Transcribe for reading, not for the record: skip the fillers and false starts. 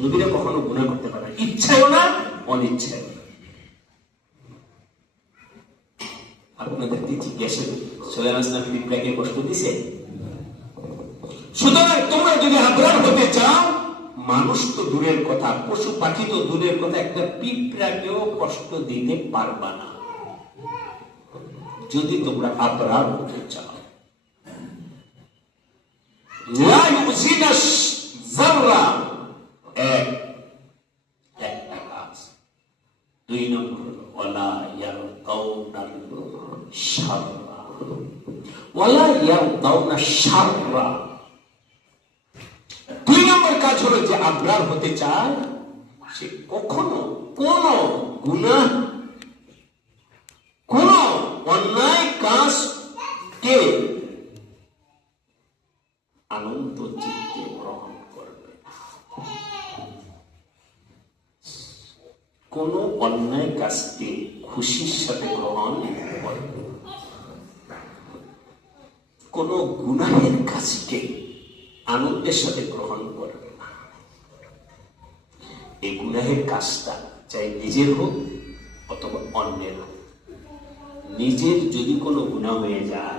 নবীরা কখনো গুনাহ করতে পারে না, ইচ্ছাও না অনিচ্ছাও না। আপনাদেরকে জিজ্ঞাসা করি, সোহেল হাসান পিঁপড়াকে কষ্ট দিছে? সুতরাং তোমরা যদি আবরার হতে চাও, মানুষ তো দূরের কথা, পশু পাখি তো দূরের কথা, একটা পিঁপড়াকেও কষ্ট দিতে পারবা না যদি তোমরা আবরার হতে চাও। লা ইউযিনা যাররা, একটা কাজ। 2 নম্বর হলো ওয়ালা ইয়ারদাউনাল শাররা, ওয়ালা ইয়ারদাউনা শাররা। 2 নম্বর কাজ হলো যে আবরার হতে চায় সে কখনো কোন গুনাহ, কোন অন্যায় কাজকে আনন্দ চিত্তে গ্রহণ করবে না, কোন অন্যায় কাজকে খুশির সাথে গ্রহণ করবে না, কোন গুনাহের কাজকে আনন্দের সাথে গ্রহণ করবে না। এই গুনাহের কাজটা চাই নিজের হোক অথবা অন্যের হোক, নিজের যদি কোনো গুনাহ হয়ে যায়